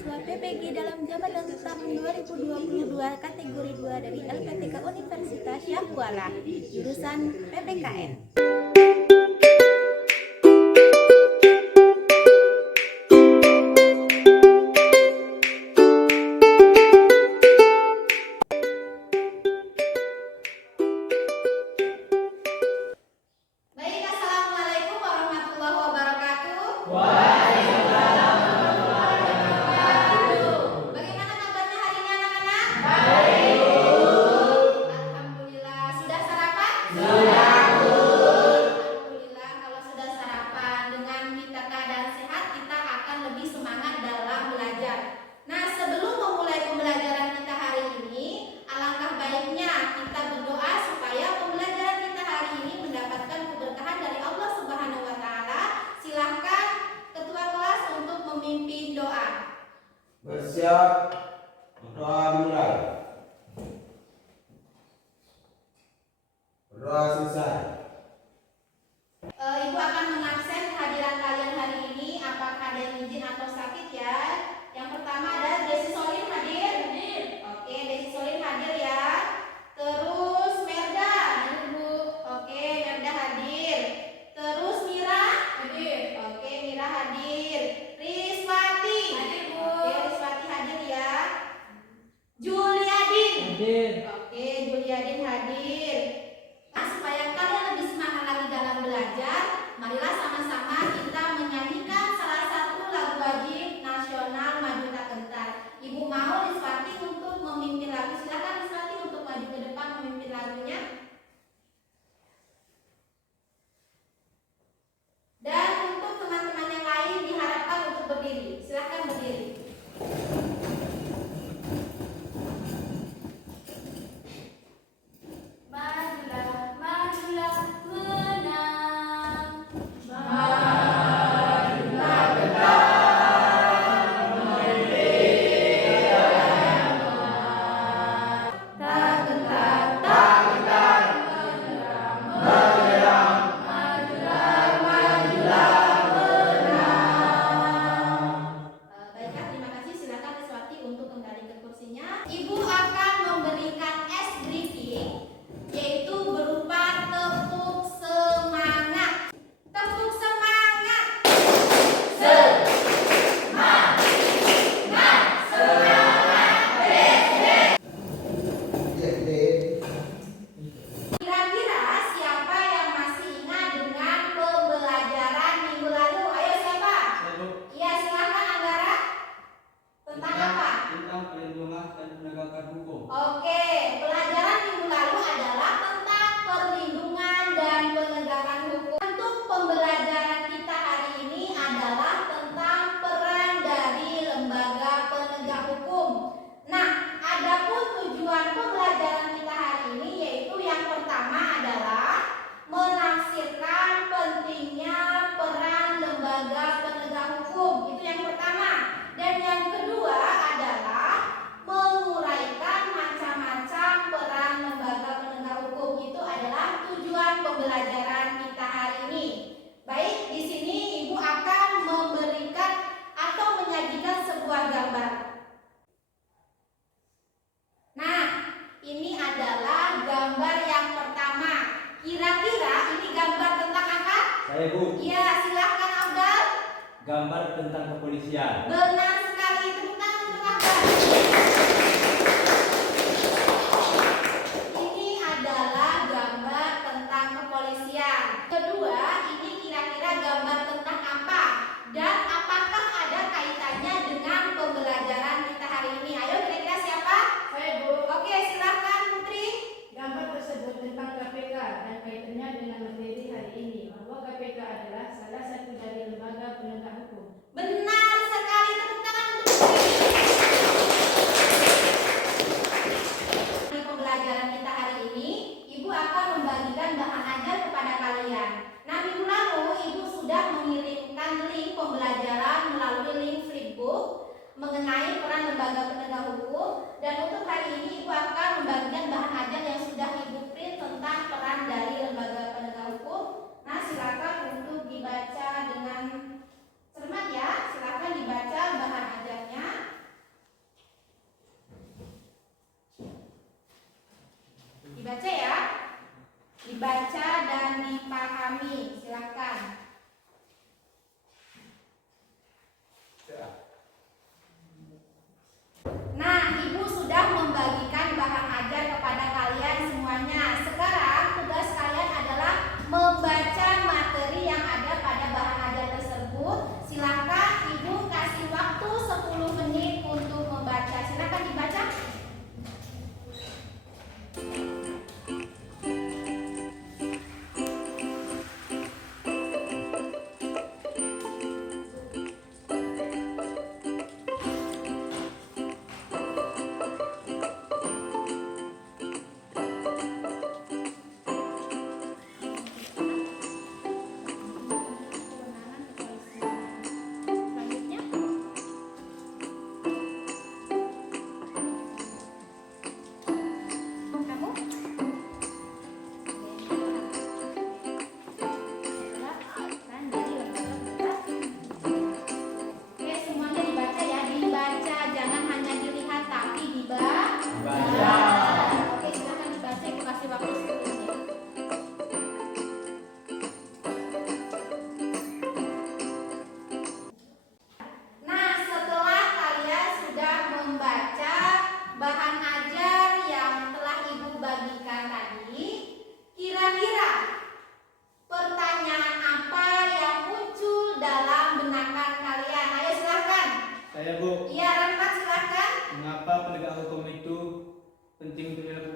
siswa PPG dalam jabatan tahun 2022 kategori 2 dari LPTK Universitas Syahkuala, jurusan PPKN. Baik, assalamualaikum warahmatullahi wabarakatuh. Bagaimana kabarnya hari ini anak-anak? Baik. Alhamdulillah. Sudah sarapan? Sudah. Alhamdulillah, kalau sudah sarapan, dengan kita keadaan sehat, kita akan lebih semangat dalam belajar. Nah, sebelum memulai pembelajaran kita hari ini, alangkah baiknya kita berdoa supaya pembelajaran kita hari ini mendapatkan keberkahan dari Allah Subhanahu wa taala. Silahkan ketua kelas untuk memimpin doa. Bersiap, doa dimulai. Doa selesai. Ibu akan mengabsen kehadiran kalian hari ini. Apakah ada yang izin atau sakit ya? Yang pertama ada Desi Solin hadir? Hadir. Oke, Desi Solin hadir ya. Terus Merda hadir Bu. Oke, Merda hadir. Terus Mira? Hadir. Oke, Mira hadir. Riswati? Hadir Bu. Oke, Riswati hadir ya. Juliadin? Hadir. Oke, Juliadin hadir. Nah, supaya kalian lebih semangat lagi dalam belajar, marilah sama-sama kita menyanyikan salah satu lagu wajib nasional Maju Tak Gentar. Ibu mau Riswati untuk memimpin lagu. Silakan Riswati untuk maju ke depan memimpin lagunya. Dan untuk teman-teman yang lain diharapkan untuk berdiri. Silakan berdiri. Majulah, majulah, menang. Majulah, tak gentar, tak gentar, menyerang, menyerang. Majulah, majulah, menang. Baiklah, terima kasih. Silakan Riswati untuk kembali ke kursinya. Ibu akan memberikan es briefing, yaitu berupa tepuk semangat. Tepuk semangat. Semangat, semangat. Kira-kira siapa yang masih ingat dengan pembelajaran minggu lalu? Ayo siapa? Iya, silakan Anggara. Tentang apa? Tentang perlindungan dan penegakan hukum. Oke, pelajaran minggu lalu adalah tentang perlindungan dan penegakan hukum. Untuk pembelajaran kita hari ini adalah tentang peran dari lembaga penegak hukum. Nah, adapun tujuan pembelajaran kita hari ini yaitu yang pertama adalah menafsirkan pentingnya peran lembaga penegak hukum. Itu yang pertama. Dan yang kedua adalah menguraikan macam-macam peran lembaga penegak hukum. Itu adalah tujuan pembelajaran kita hari ini. Baik, di sini Ibu akan memberikan atau menyajikan sebuah gambar. Nah, ini adalah gambar yang pertama. Kira-kira ini gambar tentang apa? Saya Bu, Ya, silahkan Abdal. gambar tentang kepolisian. Benar sekali, tepuk tangan untuk Abdal. Ini adalah gambar tentang kepolisian. Kedua, ini kira-kira gambar tentang apa? Dan apakah ada kaitannya dengan pembelajaran kita hari ini? Ayo, kira-kira siapa? Saya Bu, Oke, silahkan Putri. gambar tersebut tentang KPK dan kaitannya dengan materi hari ini bahwa KPK adalah salah satu dari lembaga penegak hukum. Benar sekali, tepuk tangan untuk Putri.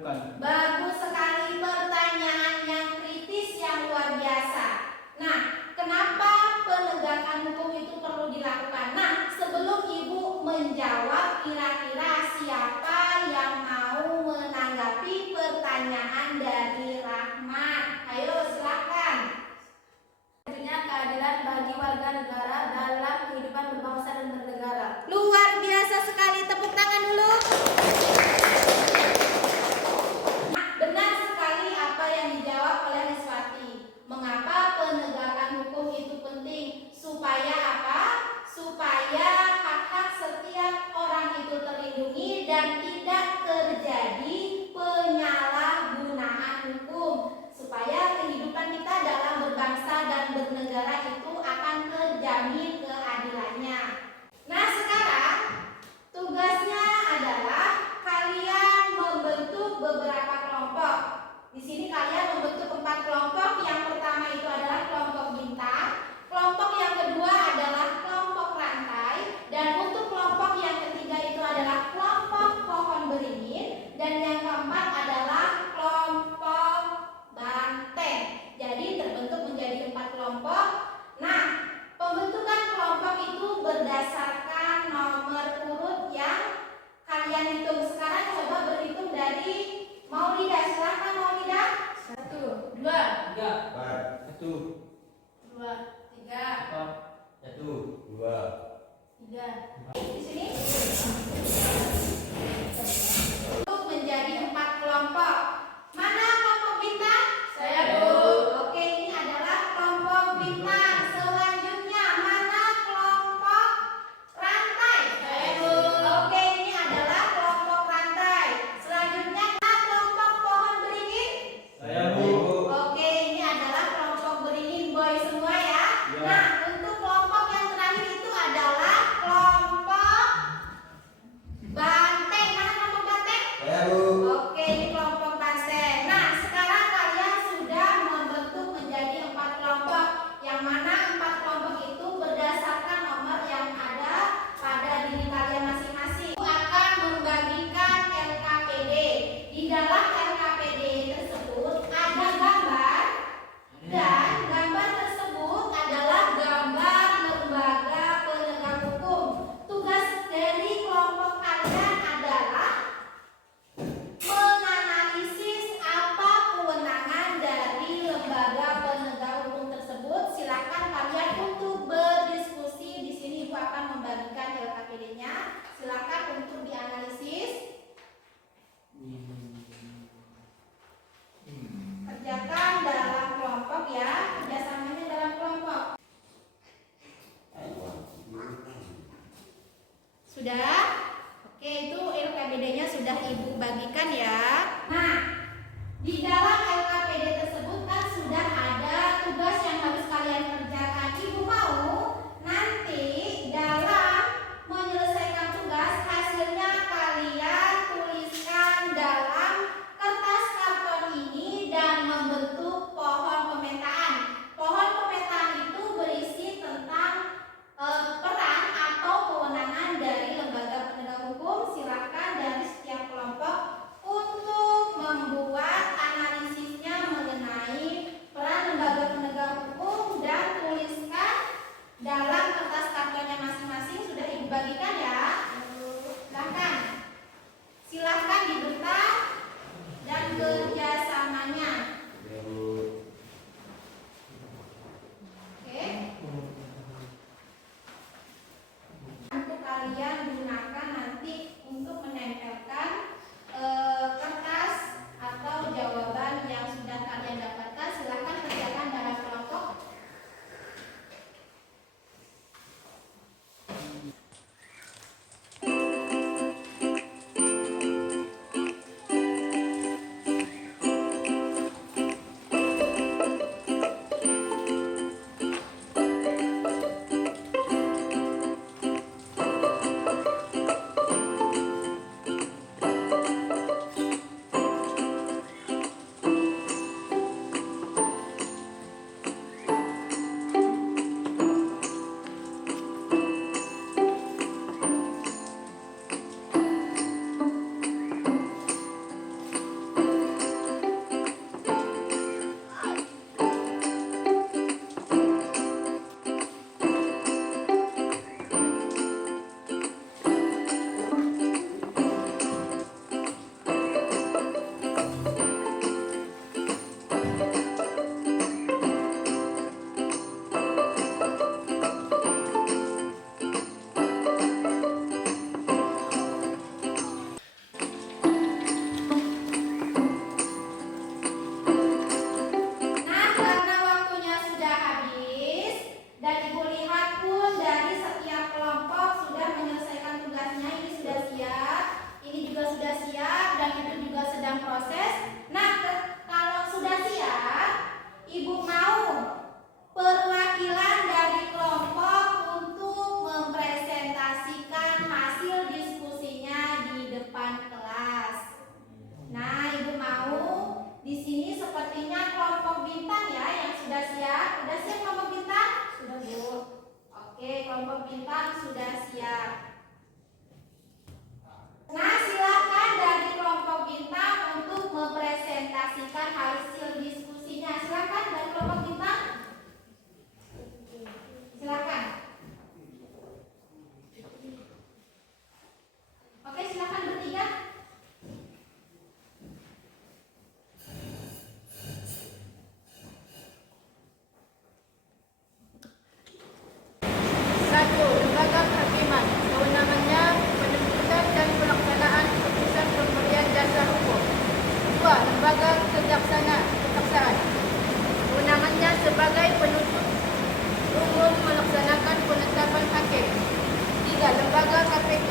dilakukan? Bagus sekali, pertanyaan yang kritis yang luar biasa. Nah, kenapa penegakan hukum itu perlu dilakukan? Nah, sebelum Ibu menjawab, kira-kira siapa yang mau menanggapi pertanyaan dari Rahmat? Ayo silakan. Selanjutnya, keadilan bagi warga negara dalam kehidupan berbangsa dan bernegara. Luar biasa sekali, tepuk tangan dulu. Nah, benar sekali apa yang dijawab oleh Riswati. Mengapa penegakan hukum itu penting? Supaya apa? Supaya hak-hak setiap orang itu terlindungi dan tidak terjadi penyalahgunaan hukum. Supaya kehidupan kita dalam berbangsa dan bernegara itu akan terjamin keadilannya. Nah, sekarang tugasnya adalah kalian membentuk beberapa kelompok. Di sini kalian membentuk 4 kelompok. Yang pertama itu adalah kelompok bintang, kelompok yang kedua adalah kelompok rantai, dan untuk kelompok yang ketiga itu adalah kelompok pohon beringin, dan yang keempat adalah kelompok banteng. Jadi terbentuk menjadi 4 kelompok. Nah, pembentukan kelompok itu berdasarkan nomor urut yang kalian hitung. Sekarang coba berhitung dari Maulida. Silakan Maulida. 1, 2, 3, 4, 1, 2, 3, 4, 1, 2, 3. Di sini untuk menjadi 4 kelompok. Mana kelompok bintang? Saya, Bu. Oke, ini adalah kelompok bintang. Selanjutnya mana kelompok rantai? Saya, Bu. Oke, ini adalah kelompok rantai. Selanjutnya mana kelompok pohon beringin? saya Bu. Oke, ini adalah kelompok beringin, boy semua ya. Ya. Nah, untuk kelompok yang terakhir itu adalah kelompok bintang sudah siap. Nah, silakan dari kelompok bintang untuk mempresentasikan hasil diskusinya. Silakan dari kelompok bintang. Silakan. Oke, silakan bertiga. Satu, lembaga kehakiman. Kewenangannya penentuan dan pelaksanaan keputusan pemberian jasa hukum. Dua, lembaga kejaksaan. Kewenangannya sebagai penuntut umum melaksanakan penetapan hakim. Tiga, lembaga KPK.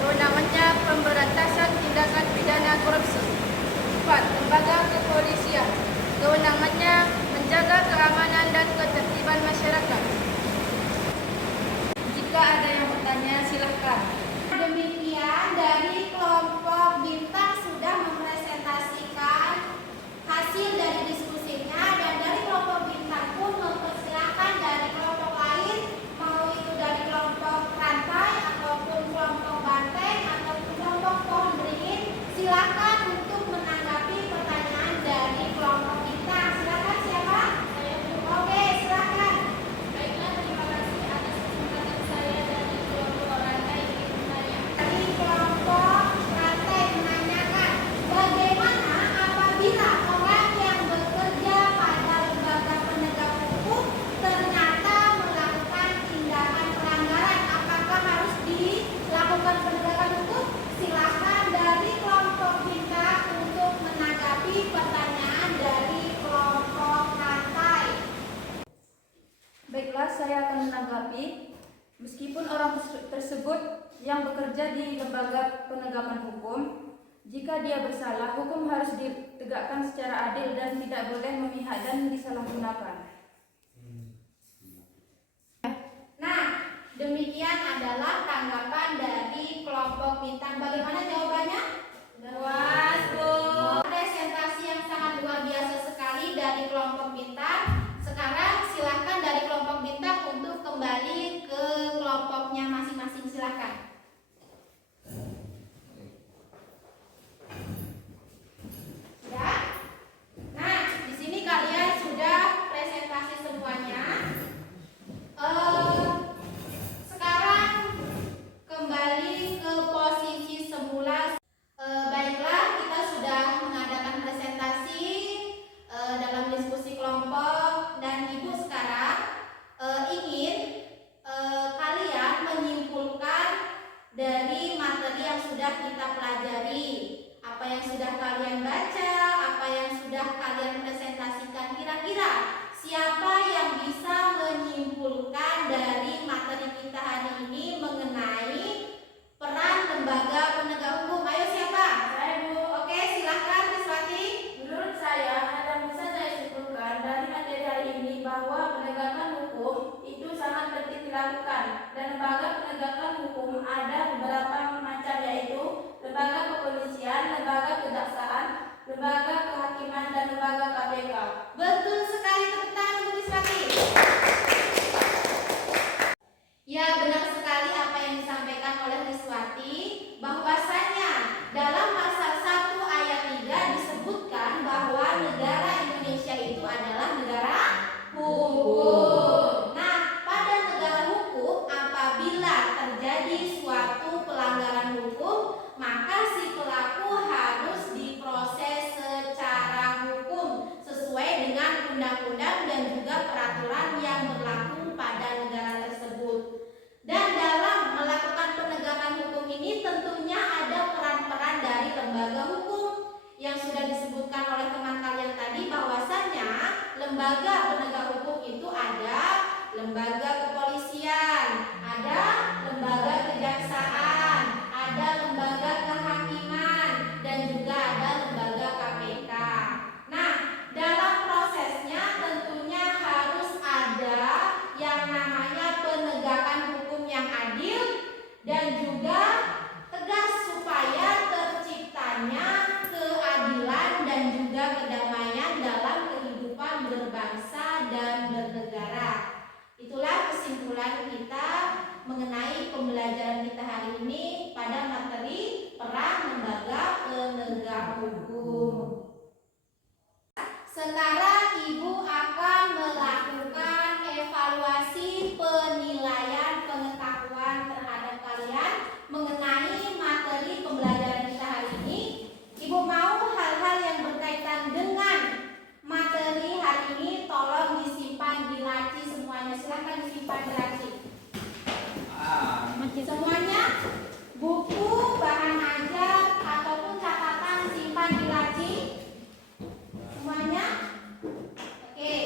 Kewenangannya pemberantasan tindakan pidana korupsi. Empat, lembaga kepolisian. Kewenangannya menjaga keamanan dan ketertiban masyarakat. Jika ada yang bertanya, silahkan. Demikian dari kelompok bintang sudah mempresentasikan hasil dari diskusinya, dan dari kelompok bintang pun mempersilahkan dari kelompok lain, mau itu dari kelompok rantai ataupun kelompok banteng ataupun kelompok pohon beringin, silakan untuk menanggapi pertanyaan dari kelompok bintang. Silakan siapa? Oke, silakan. Baiklah, terima kasih atas kesempatan saya dari kelompok rantai ini bertanya. Dari kelompok rantai menanyakan, bagaimana apabila orang yang bekerja pada lembaga penegak hukum ternyata melakukan tindakan pelanggaran, apakah harus dilakukan penegakan hukum? Silakan dari kelompok bintang untuk menanggapi pertanyaan dari kelompok rantai. Baiklah, saya akan menanggapi. Meskipun orang tersebut yang bekerja di lembaga penegakan hukum, jika dia bersalah, hukum harus ditegakkan secara adil dan tidak boleh memihak dan disalahgunakan. Nah, demikian adalah tanggapan dari kelompok bintang. Bagaimana jawabannya? Puas, Bu. Presentasi yang sangat luar biasa sekali dari kelompok bintang. Sekarang silakan dari kelompok bintang untuk kembali ke kelompoknya masing-masing. Silakan. Ya. Nah, di sini kalian sudah presentasi semuanya. Sekarang kembali ke posisi semula. Baiklah, kita sudah mengadakan presentasi dalam diskusi kelompok, dan Ibu sekarang ingin kalian menyimpulkan dari materi yang sudah kita pelajari. Apa yang sudah kalian baca, apa yang sudah kalian presentasikan, kira-kira siapa yang bisa menyimpulkan dari materi kita hari ini mengenai peran lembaga penegak hukum? Ayo siapa? Saya, Bu. Oke, silakan Riswati. Menurut saya, ada yang bisa saya simpulkan dari materi hari ini bahwa penegakan hukum itu sangat penting dilakukan, dan lembaga penegakan hukum ada beberapa macam, yaitu lembaga kepolisian, lembaga kejaksaan, lembaga kehakiman, dan lembaga KPK. Betul sekali, tepuk tangan untuk Riswati. Ya, benar sekali apa yang disampaikan oleh Riswati, bahwasanya dalam pasal 1 ayat 3 disebutkan bahwa negara Indonesia itu adalah negara hukum. Nah, pada negara hukum apabila terjadi suatu pelanggaran hukum, maka si pelaku harus diproses secara hukum sesuai dengan undang-undang dan juga peraturan yang berlaku pada negara tersebut. Dan dalam melakukan penegakan hukum ini tentunya ada peran-peran dari lembaga hukum yang sudah disebutkan oleh teman kalian tadi, bahwasannya lembaga penegak hukum itu ada lembaga kepolisian, ada lembaga kejaksaan, ada lembaga kehakiman, dan juga ada lembaga KPK. Nah, dalam prosesnya tentunya harus ada yang namanya penegakan hukum yang adil dan juga tegas supaya terciptanya keadilan dan juga kedamaian dalam kehidupan berbangsa dan bernegara. Itulah kesimpulan hukum. Sekarang Ibu akan melakukan evaluasi penilaian pengetahuan terhadap kalian mengenai materi pembelajaran kita hari ini. Ibu mau hal-hal yang berkaitan dengan materi hari ini tolong disimpan di laci semuanya. Silakan disimpan di laci. Semuanya buku, bahan ajar ataupun catatan simpan di laci. Semuanya? Oke.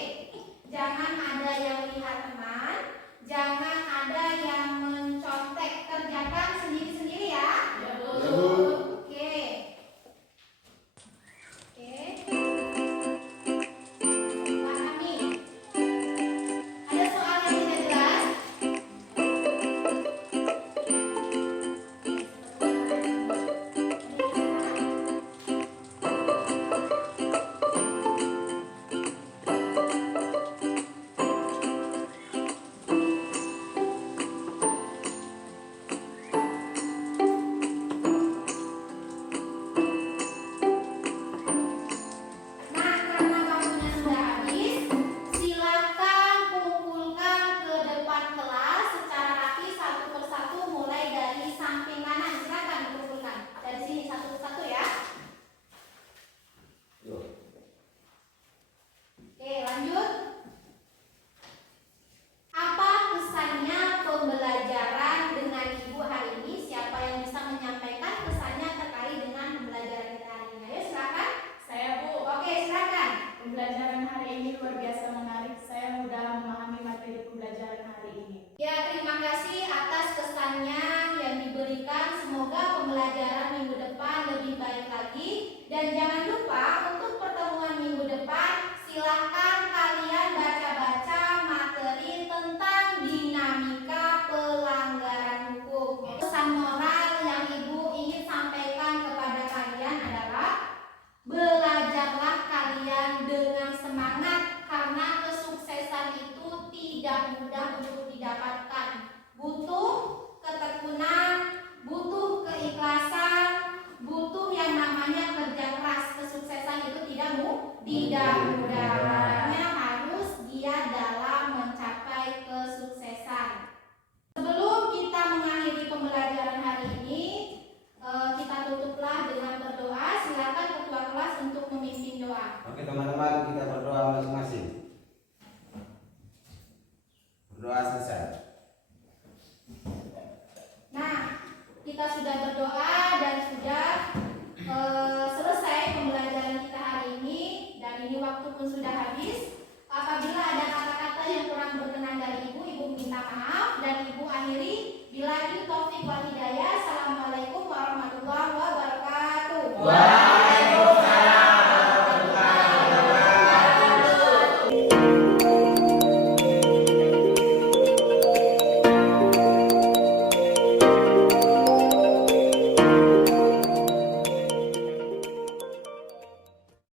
Jangan ada yang lihat teman, jangan ada yang mencontek. Kerjakan sendiri-sendiri ya. Ya, Bu. Oke. Oke. Pahami. Ada soal yang tidak jelas? Nah, karena waktunya sudah habis, silakan kumpulkan ke depan kelas secara rapi satu persatu mulai dari samping kanan. Silakan dikumpulkan dari sini satu persatu ya. Yuk. Oke, lanjut. Apa kesannya pembelajaran dengan Ibu hari ini? Siapa yang bisa menyampaikan kesannya terkait dengan pembelajaran kita hari ini? Ayo silakan. Saya Bu, Oke, silakan. pembelajaran hari ini luar biasa menarik. Saya mudah memahami materi pembelajaran hari ini. Ya, terima kasih atas kesannya yang diberikan. Semoga pembelajaran minggu depan lebih baik lagi. Dan jangan lupa untuk pertemuan minggu depan, silakan kalian baca-baca materi tentang dinamika pelanggaran hukum. Pesan moral yang Ibu ingin sampaikan kepada kalian adalah belajarlah kalian dengan semangat karena kesuksesan itu tidak mudah untuk didapatkan. Butuh ketekunan, butuh keikhlasan, butuh yang namanya kerja keras. Kesuksesan itu tidak mudah. Hanya harus giat dalam mencapai kesuksesan. Sebelum kita mengakhiri pembelajaran hari ini, kita tutuplah dengan berdoa. Silakan ketua kelas untuk memimpin doa. Oke teman-teman, kita berdoa masing-masing. Berdoa selesai. Nah, kita sudah berdoa dan sudah selesai pembelajaran kita hari ini, dan ini waktu pun sudah habis. Apabila ada kata-kata yang kurang berkenan dari Ibu minta maaf.